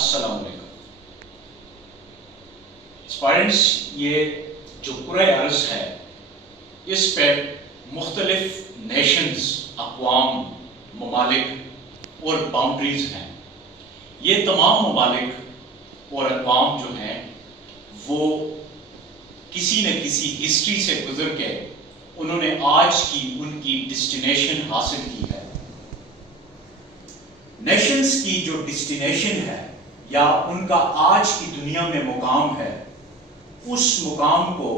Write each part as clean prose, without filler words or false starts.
السلام علیکم اسپائرنٹس، یہ جو کرۂ ارض ہے اس پہ مختلف نیشنز، اقوام، ممالک اور باؤنڈریز ہیں. یہ تمام ممالک اور اقوام جو ہیں وہ کسی نہ کسی ہسٹری سے گزر کے انہوں نے آج کی ان کی ڈسٹینیشن حاصل کی ہے. نیشنز کی جو ڈسٹینیشن ہے یا ان کا آج کی دنیا میں مقام ہے، اس مقام کو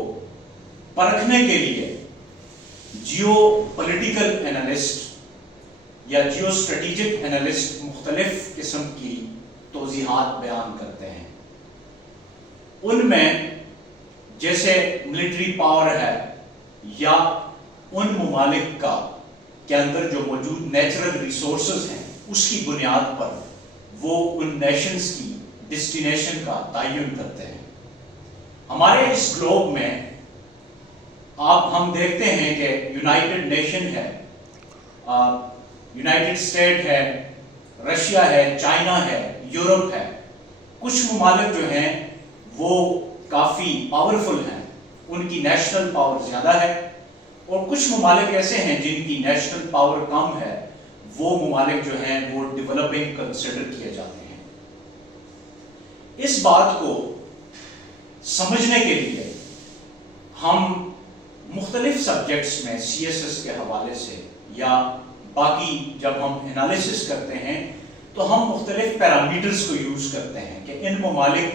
پرکھنے کے لیے جیو پولیٹیکل انالسٹ یا جیو اسٹریٹجک انالسٹ مختلف قسم کی توضیحات بیان کرتے ہیں. ان میں جیسے ملٹری پاور ہے یا ان ممالک کا کے اندر جو موجود نیچرل ریسورسز ہیں اس کی بنیاد پر وہ ان نیشنز کی ڈسٹینیشن کا تعین کرتے ہیں. ہمارے اس گلوب میں ہم دیکھتے ہیں کہ یونائٹڈ نیشن ہے، یونائٹڈ اسٹیٹ ہے، رشیا ہے، چائنا ہے، یورپ ہے. کچھ ممالک جو ہیں وہ کافی پاورفل ہیں، ان کی نیشنل پاور زیادہ ہے، اور کچھ ممالک ایسے ہیں جن کی نیشنل پاور کم ہے. وہ ممالک جو ہیں وہ ڈیولپنگ کنسیڈر کیے جاتے ہیں. اس بات کو سمجھنے کے لیے ہم مختلف سبجیکٹس میں سی ایس ایس کے حوالے سے یا باقی جب ہم انالیسس کرتے ہیں تو ہم مختلف پیرامیٹرز کو یوز کرتے ہیں کہ ان ممالک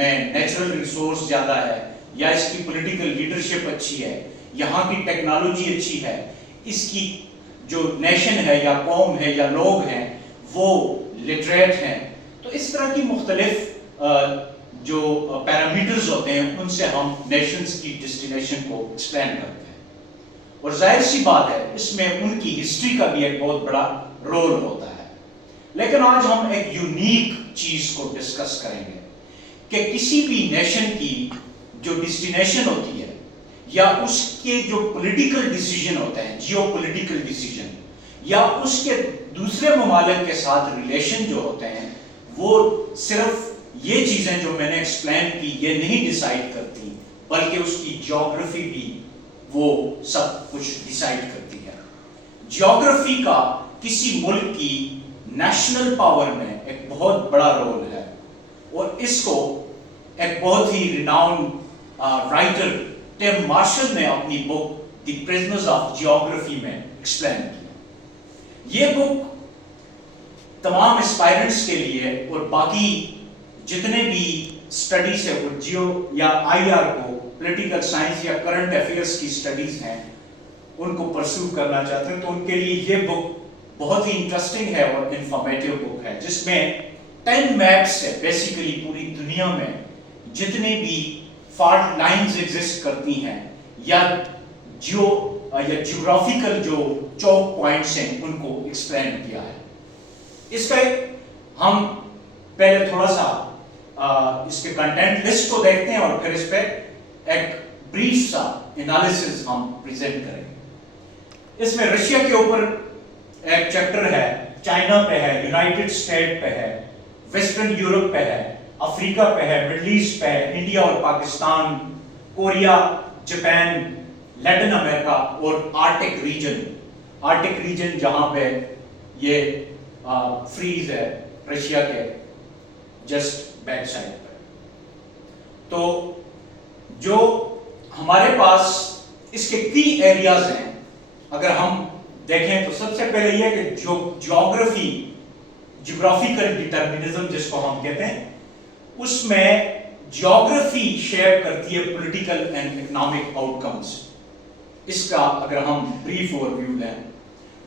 میں نیچرل ریسورس زیادہ ہے یا اس کی پولیٹیکل لیڈرشپ اچھی ہے، یہاں کی ٹیکنالوجی اچھی ہے، اس کی جو نیشن ہے یا قوم ہے یا لوگ ہیں وہ لٹریٹ ہیں. تو اس طرح کی مختلف جو پیرامیٹرز ہوتے ہیں ان سے ہم نیشنز کی ڈسٹینیشن کو ایکسپلین کرتے ہیں. اور ظاہر سی بات ہے اس میں ان کی ہسٹری کا بھی ایک بہت بڑا رول ہوتا ہے. لیکن آج ہم ایک یونیک چیز کو ڈسکس کریں گے کہ کسی بھی نیشن کی جو ڈسٹینیشن ہوتی ہے یا اس کے جو پولیٹیکل ڈیسیجن ہوتے ہیں، جیو پولیٹیکل ڈیسیجن، یا اس کے دوسرے ممالک کے ساتھ ریلیشن جو ہوتے ہیں، وہ صرف یہ چیزیں جو میں نے ایکسپلین کی یہ نہیں ڈیسائیڈ کرتی، بلکہ اس کی جیوگرافی بھی وہ سب کچھ ڈیسائیڈ کرتی ہے. جیوگرافی کا کسی ملک کی نیشنل پاور میں ایک بہت بڑا رول ہے، اور اس کو ایک بہت ہی ریناؤنڈ رائٹر ٹم مارشل نے اپنی بک دی پرزنرز آف جیوگرافی میں ایکسپلین کیا. یہ بک تمام اسپائرنٹس کے لیے اور باقی جتنے بھی اسٹڈیز ہے وہ جیو یا آئی آر کو، پولیٹیکل سائنس یا کرنٹ افیئرس کی اسٹڈیز ہیں ان کو پرسو کرنا چاہتے ہیں تو ان کے لیے یہ بک بہت ہی انٹرسٹنگ ہے اور انفارمیٹیو بک ہے، جس میں 10 میپس ہے بیسیکلی پوری دنیا میں جتنے بھی فالٹ لائنز ایگزسٹ کرتی ہیں یا جیوگرافیکل جو چوک پوائنٹس ہیں ان کو ایکسپلین کیا ہے. اس کا ہم پہلے تھوڑا سا اس کے کنٹینٹ لسٹ کو دیکھتے ہیں اور پھر اس پہ ایک بریف سا انالیسس ہم پریزنٹ کریں گے. اس میں رشیا کے اوپر ایک چیپٹر ہے، چائنا پہ ہے، یونائٹڈ اسٹیٹ پہ ہے، ویسٹرن یورپ پہ ہے، افریقہ پہ ہے، مڈل ایسٹ پہ ہے، انڈیا اور پاکستان، کوریا، جاپان، لیٹن امریکہ اور آرکٹک ریجن جہاں پہ یہ فریز ہے رشیا کے جسٹ بیک سائڈ پہ. تو جو ہمارے پاس اس کے کی ایریاز ہیں اگر ہم دیکھیں تو سب سے پہلے یہ کہ جو جیوگرافیکل ڈیٹرمنزم جس کو ہم کہتے ہیں، اس میں جیوگرافی شیپ کرتی ہے political and economic outcomes. اس کا اگر ہم بریف اوور ویو لیں.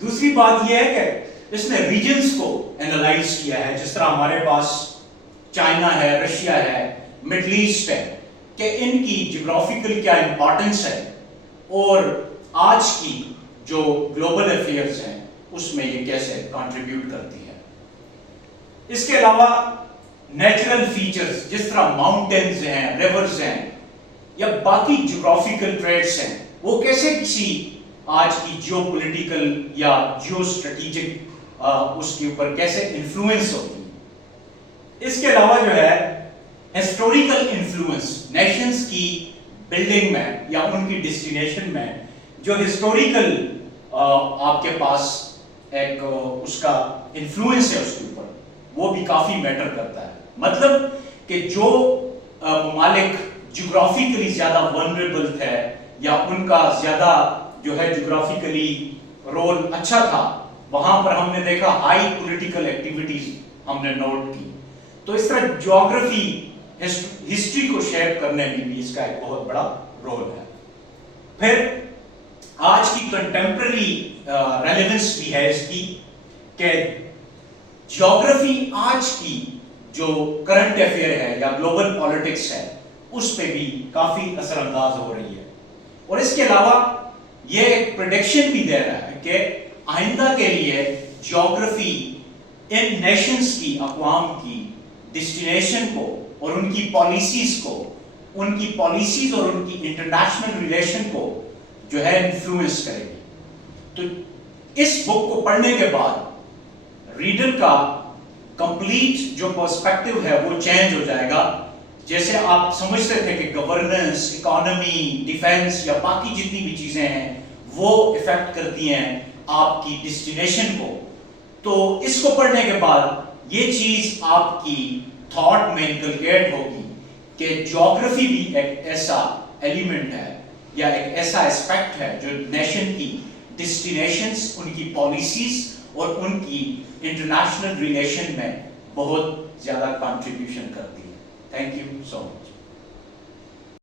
دوسری بات یہ ہے کہ اس نے ریجنز کو اینالائز کیا ہے، جس طرح ہمارے پاس چائنا ہے، رشیا ہے، مڈل ایسٹ ہے، کہ ان کی جیوگرافیکل کیا امپورٹنس ہے اور آج کی جو گلوبل افیئرز ہیں اس میں یہ کیسے کنٹریبیوٹ کرتی ہے. اس کے علاوہ نیچرل فیچرز جس طرح ماؤنٹینز ہیں، ریورز ہیں یا باقی جیوگرافیکل ٹریٹس ہیں وہ کیسے کسی آج کی جیو پولیٹیکل یا جیو اسٹریٹجک اس کے اوپر کیسے انفلوئنس ہوتی ہے. اس کے علاوہ جو ہے ہسٹوریکل انفلوئنس نیشنز کی بلڈنگ میں یا ان کی ڈیسٹینیشن میں جو ہسٹوریکل آپ کے پاس ایک اس کا انفلوئنس ہے اس کے اوپر، وہ بھی کافی میٹر کرتا ہے. مطلب کہ جو ممالک جغرافیکلی زیادہ ونریبل تھے یا ان کا زیادہ جو ہے جغرافیکلی رول اچھا تھا، وہاں پر ہم نے دیکھا ہائی پولیٹیکل ایکٹیویٹیز ہم نے نوٹ کی. تو اس طرح جغرافی ہسٹری کو شیپ کرنے میں بھی اس کا ایک بہت بڑا رول ہے. پھر آج کی کنٹمپرری ریلیونس بھی ہے اس کی کہ جغرافی آج کی جو کرنٹ افیئر ہے یا گلوبل پالیٹکس ہے اس پہ بھی کافی اثر انداز ہو رہی ہے. اور اس کے علاوہ یہ ایک پریڈکشن بھی دے رہا ہے کہ آئندہ کے لیے جغرافی ان نیشنز کی، اقوام کی ڈیسٹینیشن کو اور ان کی پالیسیز کو، ان کی پالیسیز اور ان کی انٹرنیشنل ریلیشن کو جو ہے انفلوئنس کرے گی. تو اس بک کو پڑھنے کے بعد ریڈر کا کمپلیٹ جو پرسپیکٹو ہے وہ چینج ہو جائے گا. جیسے آپ سمجھتے تھے کہ گورننس، اکانومی، ڈیفنس یا باقی جتنی بھی چیزیں ہیں وہ افیکٹ کرتی ہیں آپ کی ڈیسٹینیشن کو، تو اس کو پڑھنے کے بعد یہ چیز آپ کی تھاٹ میں انکلکیٹ ہوگی کہ جغرافی بھی ایک ایسا ایلیمنٹ ہے یا ایک ایسا اسپیکٹ ہے جو نیشن کی ڈیسٹینیشنز، ان کی پالیسیز اور ان کی انٹرنیشنل ریلیشن میں بہت زیادہ کنٹریبیوشن کرتی ہے. Thank you so much.